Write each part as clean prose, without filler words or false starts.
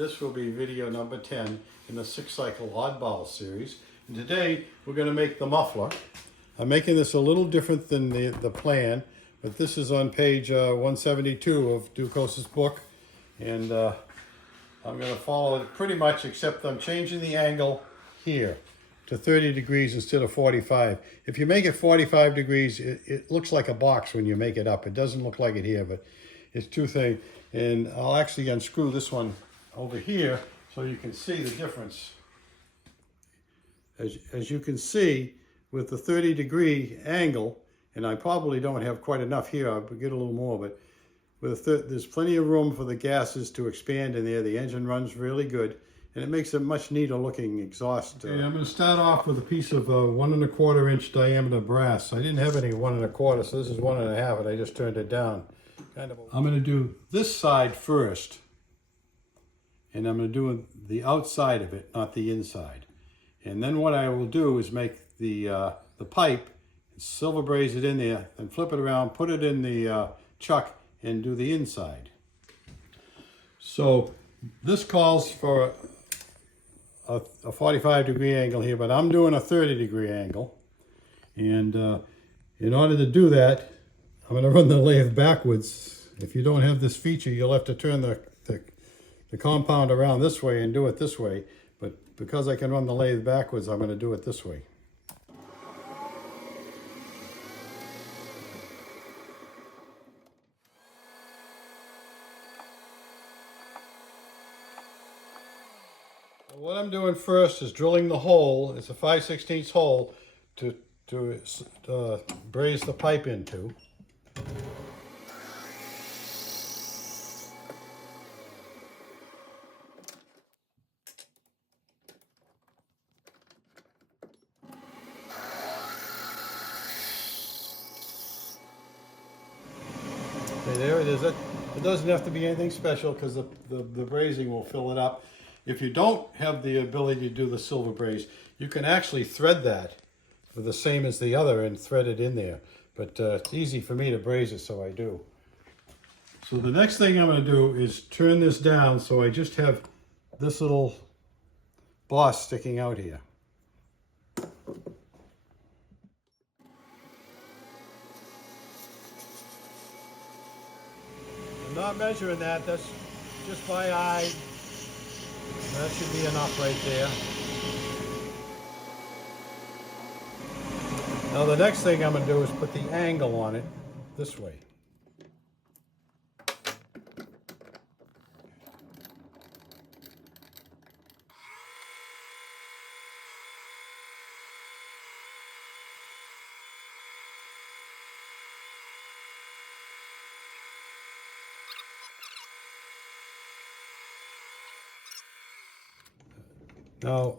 This will be video number 10 in the 6-cycle Oddball series. And today we're going to make the muffler. I'm making this a little different than the plan, but this is on page 172 of Duclos' book. And I'm going to follow it pretty much, except I'm changing the angle here to 30 degrees instead of 45. If you make it 45 degrees, it looks like a box when you make it up. It doesn't look like it here, but it's two things. And I'll actually unscrew this one over here so you can see the difference. As you can see, with the 30-degree angle, and I probably don't have quite enough here, I'll get a little more, but with there's plenty of room for the gases to expand in there. The engine runs really good, and it makes a much neater looking exhaust. Okay, I'm going to start off with a piece of 1 1/4 inch diameter brass. I didn't have any 1 1/4, so this is 1 1/2, and I just turned it down. I'm going to do this side first, and I'm going to do the outside of it, not the inside. And then what I will do is make the pipe, silver braze it in there, and flip it around, put it in the chuck, and do the inside. So this calls for a 45-degree angle here, but I'm doing a 30-degree angle. And in order to do that, I'm going to run the lathe backwards. If you don't have this feature, you'll have to turn the compound around this way and do it this way. But because I can run the lathe backwards, I'm going to do it this way. What I'm doing first is drilling the hole. It's a 5/16 hole to braze the pipe into. Okay, there it is. It doesn't have to be anything special because the brazing will fill it up. If you don't have the ability to do the silver braze, you can actually thread that for the same as the other and thread it in there. But it's easy for me to braze it, so I do. So the next thing I'm going to do is turn this down so I just have this little boss sticking out here. I'm not measuring that, that's just by eye. That should be enough right there. Now the next thing I'm going to do is put the angle on it this way. Now,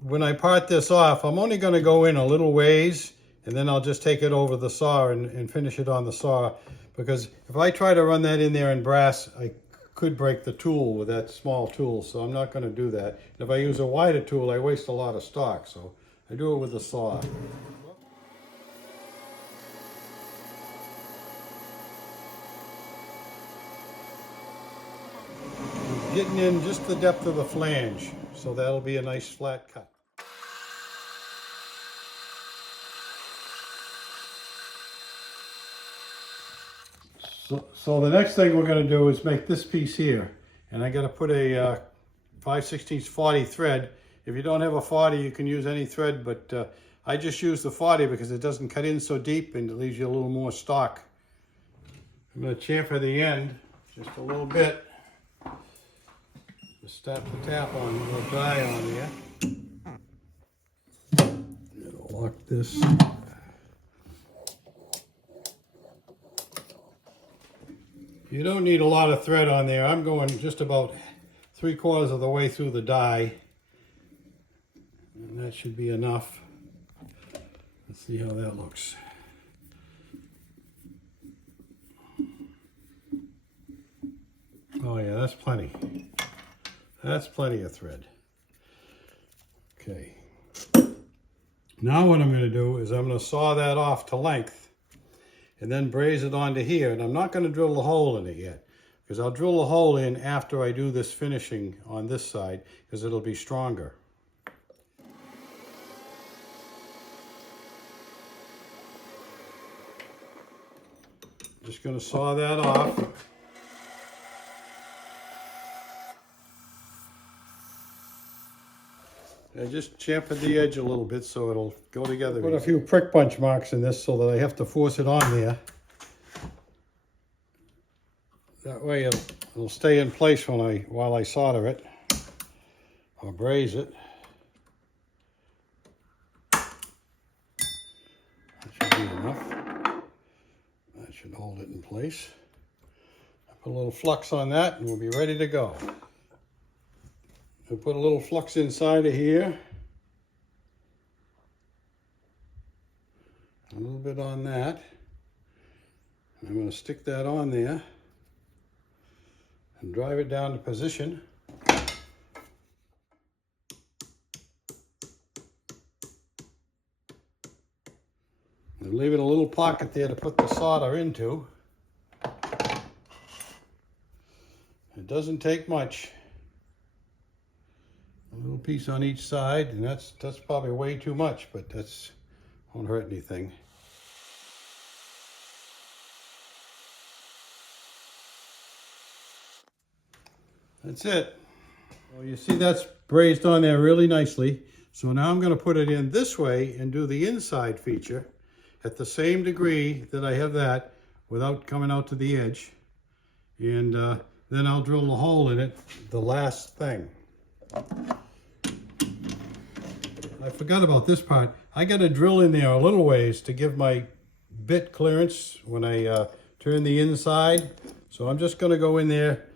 when I part this off, I'm only going to go in a little ways, and then I'll just take it over the saw and finish it on the saw. Because if I try to run that in there in brass, I could break the tool with that small tool, so I'm not going to do that. And if I use a wider tool, I waste a lot of stock, so I do it with the saw. Getting in just the depth of the flange, so that'll be a nice flat cut. So the next thing we're going to do is make this piece here, and I got to put a 5/16 40 thread. If you don't have a 40, you can use any thread, but I just use the 40 because it doesn't cut in so deep and it leaves you a little more stock. I'm going to chamfer the end just a little bit. Just start the tap on, a little dry on here. It'll lock this. You don't need a lot of thread on there. I'm going just about 3/4 of the way through the die. And that should be enough. Let's see how that looks. Oh yeah, that's plenty. That's plenty of thread. Okay. Now what I'm going to do is I'm going to saw that off to length and then braze it onto here. And I'm not going to drill the hole in it yet. because I'll drill a hole in after I do this finishing on this side, because it'll be stronger. Just going to saw that off. I just chamfered the edge a little bit so it'll go together. Put a few prick punch marks in this so that I have to force it on there. That way it'll stay in place while I solder it or braze it. That should be enough. That should hold it in place. Put a little flux on that and we'll be ready to go. I'll put a little flux inside of here. A little bit on that. I'm going to stick that on there and drive it down to position. And leave it a little pocket there to put the solder into. It doesn't take much. A little piece on each side, and that's probably way too much, but that's won't hurt anything. That's it. Well, you see that's brazed on there really nicely. So now I'm going to put it in this way and do the inside feature at the same degree that I have that without coming out to the edge. And then I'll drill a hole in it, the last thing. I forgot about this part. I got to drill in there a little ways to give my bit clearance when I turn the inside. So I'm just going to go in there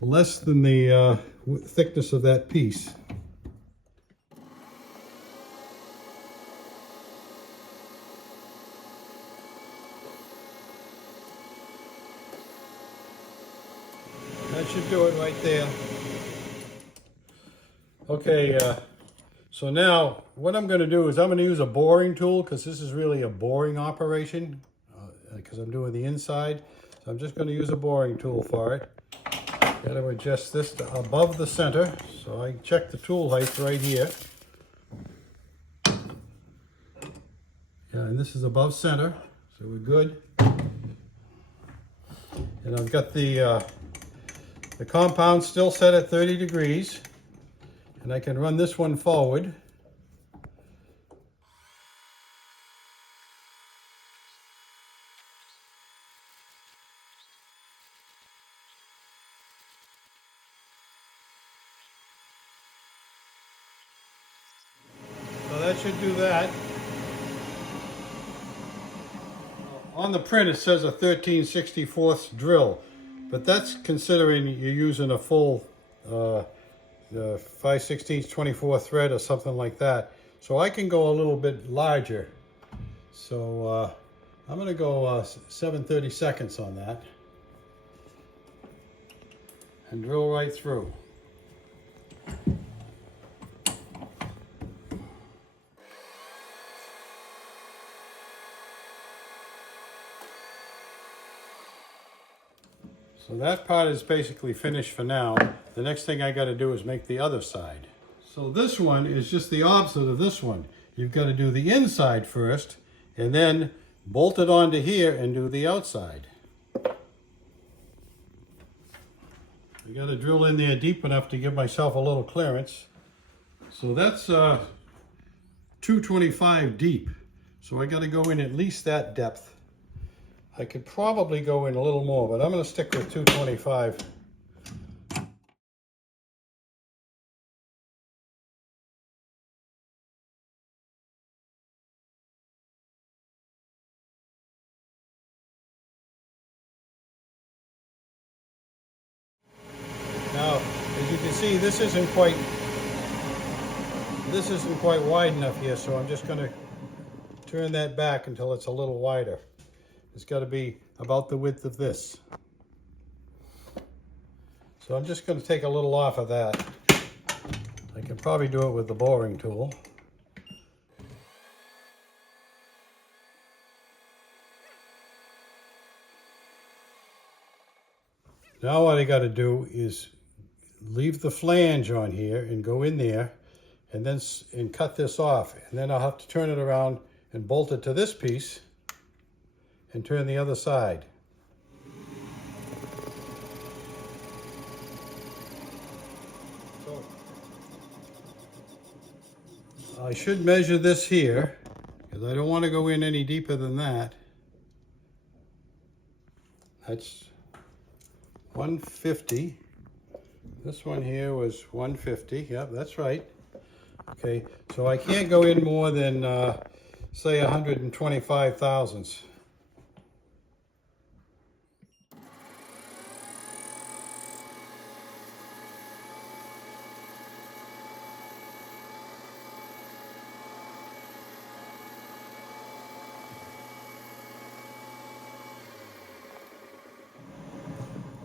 less than the thickness of that piece. That should do it right there. Okay, so now what I'm going to do is I'm going to use a boring tool because this is really a boring operation because I'm doing the inside. So I'm just going to use a boring tool for it. Got to adjust this to above the center. So I check the tool height right here. Yeah, and this is above center, so we're good. And I've got the compound still set at 30 degrees. And I can run this one forward. So that should do that. On the print it says a 13/64 drill, but that's considering you're using a full 5/16 24 thread or something like that. So I can go a little bit larger. So I'm going to go 7/32 on that and drill right through. So that part is basically finished for now. The next thing I got to do is make the other side. So this one is just the opposite of this one. You've got to do the inside first and then bolt it onto here and do the outside. I got to drill in there deep enough to give myself a little clearance. So that's 225 deep. So I got to go in at least that depth. I could probably go in a little more, but I'm going to stick with 225. Now, as you can see, this isn't quite wide enough here, so I'm just going to turn that back until it's a little wider. It's got to be about the width of this. So I'm just going to take a little off of that. I can probably do it with the boring tool. Now what I got to do is leave the flange on here and go in there and then cut this off. And then I'll have to turn it around and bolt it to this piece and turn the other side. I should measure this here because I don't want to go in any deeper than that. That's 150. This one here was 150. Yep, that's right. Okay, so I can't go in more than, say, 125 thousandths.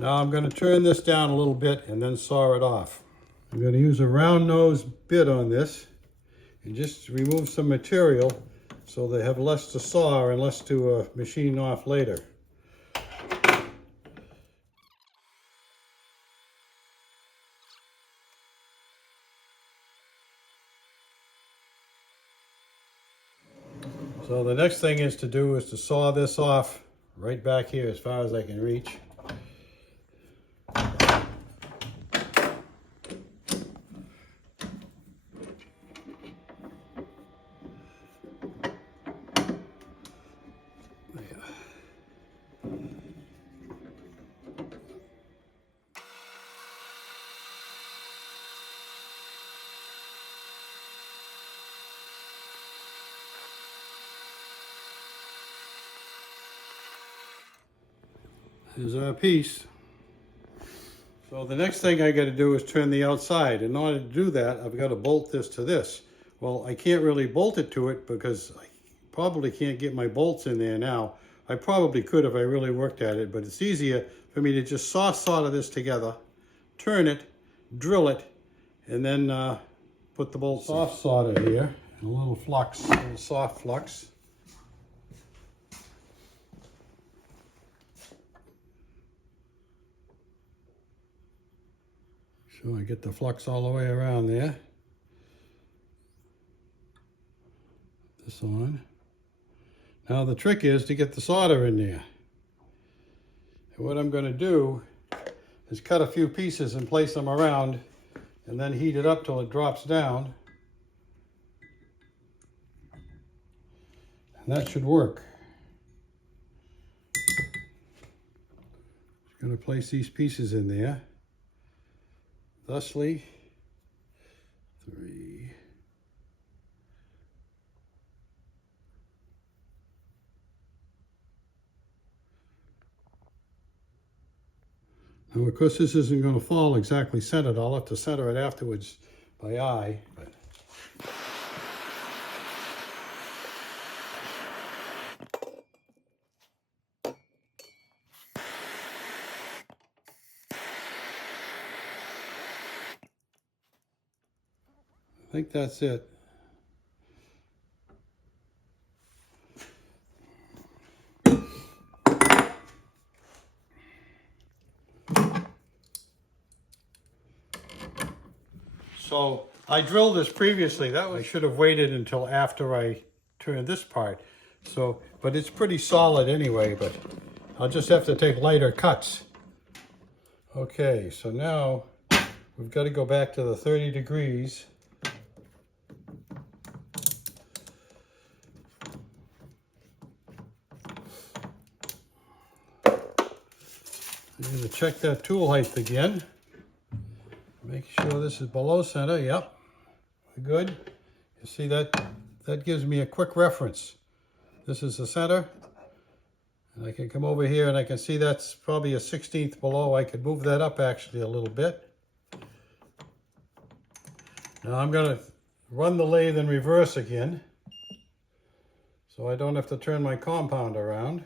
Now I'm going to turn this down a little bit and then saw it off. I'm going to use a round nose bit on this and just remove some material so they have less to saw and less to machine off later. So the next thing is to saw this off right back here as far as I can reach. Here's our piece. So the next thing I got to do is turn the outside. In order to do that, I've got to bolt this to this. Well, I can't really bolt it to it because I probably can't get my bolts in there now. I probably could if I really worked at it, but it's easier for me to just solder this together, turn it, drill it, and then put the bolts in. Soft solder here, and a little flux, a little soft flux. So I get the flux all the way around there. Put this on. Now the trick is to get the solder in there. And what I'm going to do is cut a few pieces and place them around and then heat it up till it drops down. And that should work. Just going to place these pieces in there. Thusly, 3. Now, of course, this isn't going to fall exactly centered. I'll have to center it afterwards by eye. But I think that's it. So I drilled this previously. I should have waited until after I turned this part. So, but it's pretty solid anyway, but I'll just have to take lighter cuts. Okay, so now we've got to go back to the 30 degrees. I'm going to check that tool height again. Make sure this is below center. Yep, we're good. You see that gives me a quick reference. This is the center. And I can come over here and I can see that's probably a 1/16 below. I could move that up actually a little bit. Now I'm going to run the lathe in reverse again, so I don't have to turn my compound around.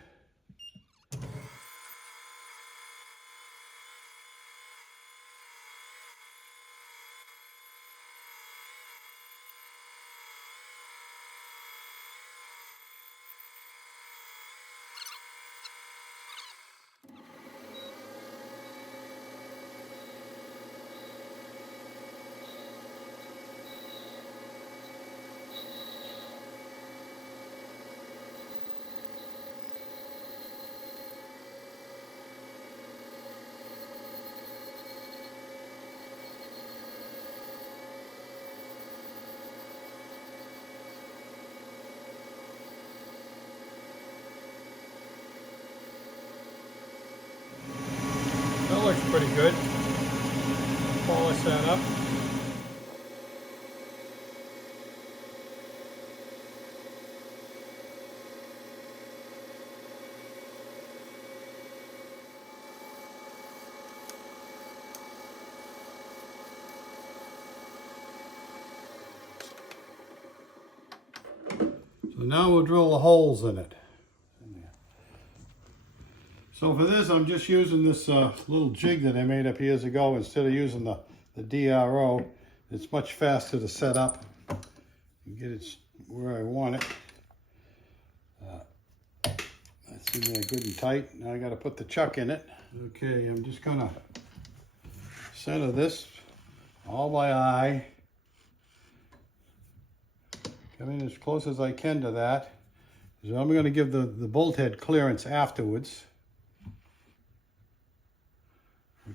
looks pretty good. Polish that up. So now we'll drill the holes in it. So for this, I'm just using this little jig that I made up years ago instead of using the DRO. It's much faster to set up and get it where I want it. That's in there good and tight. Now I got to put the chuck in it. Okay, I'm just gonna center this all by eye. Come in as close as I can to that. So I'm going to give the bolt head clearance afterwards.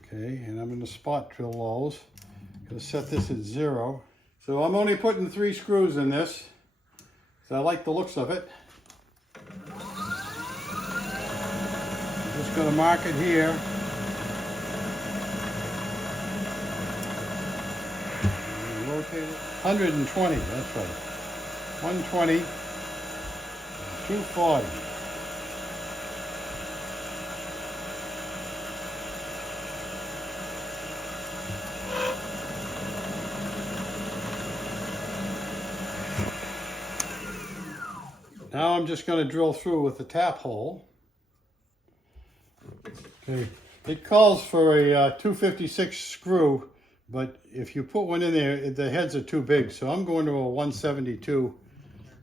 Okay, and I'm going to spot drill those. I'm going to set this at 0. So I'm only putting 3 screws in this, so I like the looks of it. I'm just going to mark it here. Rotate it. 120, that's right. 120, 240. Now I'm just going to drill through with the tap hole. Okay, it calls for a 256 screw, but if you put one in there, the heads are too big. So I'm going to a 172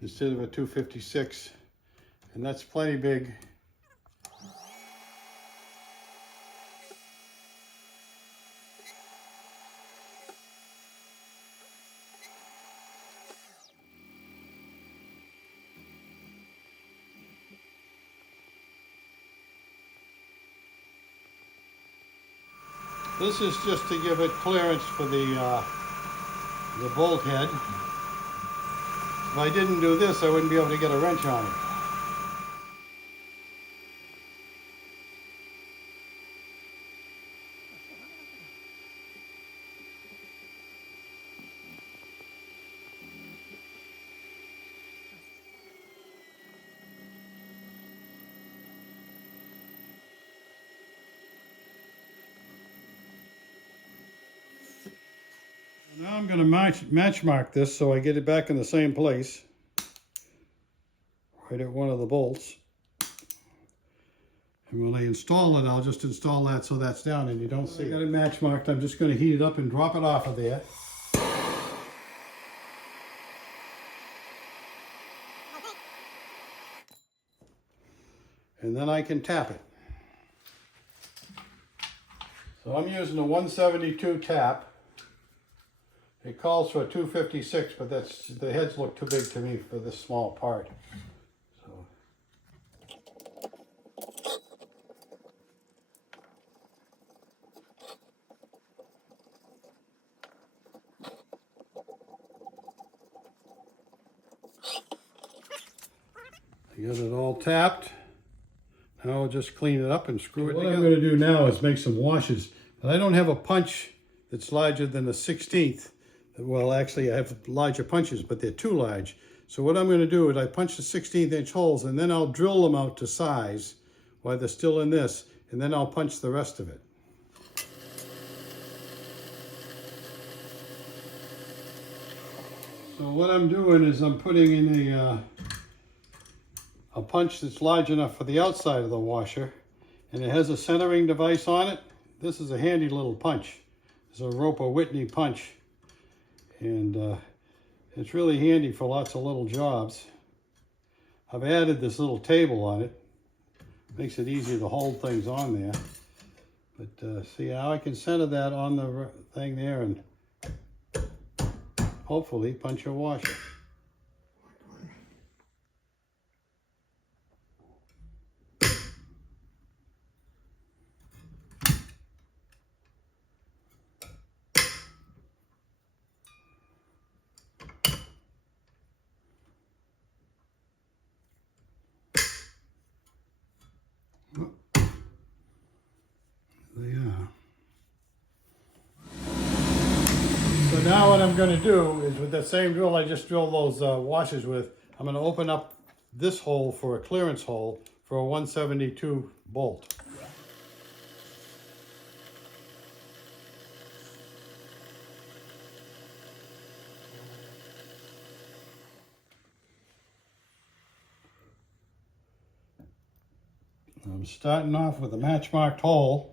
instead of a 256, and that's plenty big. This is just to give it clearance for the bolt head. If I didn't do this, I wouldn't be able to get a wrench on it. Now I'm going to match mark this so I get it back in the same place, right at one of the bolts. And when I install it, I'll just install that so that's down and you don't see it. I got it match marked. I'm just going to heat it up and drop it off of there. And then I can tap it. So I'm using a 172 tap. It calls for a 256, but the heads look too big to me for this small part. So. I got it all tapped. Now I'll just clean it up and screw it together. What I'm going to do now is make some washes. But I don't have a punch that's larger than the 16th. Well, actually, I have larger punches, but they're too large. So what I'm going to do is I punch the 16th-inch holes, and then I'll drill them out to size while they're still in this, and then I'll punch the rest of it. So what I'm doing is I'm putting in a punch that's large enough for the outside of the washer, and it has a centering device on it. This is a handy little punch. It's a Roper Whitney punch. And it's really handy for lots of little jobs. I've added this little table on it. Makes it easier to hold things on there. But see how I can center that on the thing there and hopefully punch a washer. They are. now what I'm going to do is with that same drill I just drilled those washers with, I'm going to open up this hole for a clearance hole for a 172 bolt. I'm starting off with a match marked hole.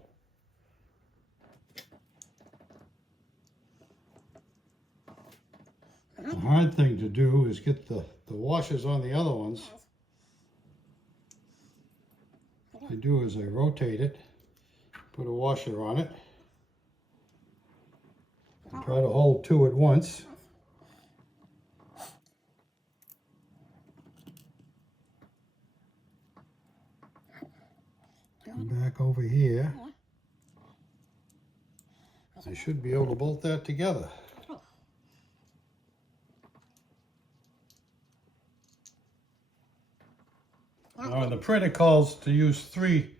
The hard thing to do is get the washers on the other ones. What I do is I rotate it, put a washer on it, and try to hold two at once. Come back over here. I should be able to bolt that together. Now, the printer calls to use 3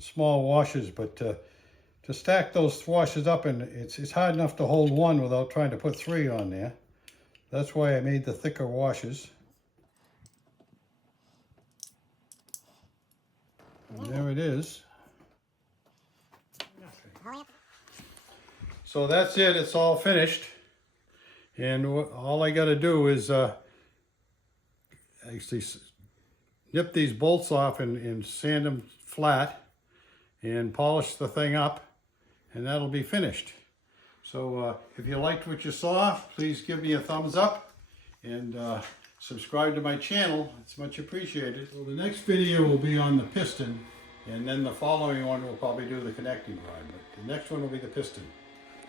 small washers, but to stack those washers up, and it's hard enough to hold one without trying to put 3 on there. That's why I made the thicker washers. And there it is. So that's it. It's all finished. And all I got to do is actually nip these bolts off and sand them flat and polish the thing up, and that'll be finished. So if you liked what you saw, please give me a thumbs up and subscribe to my channel. It's much appreciated. So the next video will be on the piston, and then the following one will probably do the connecting rod, but the next one will be the piston.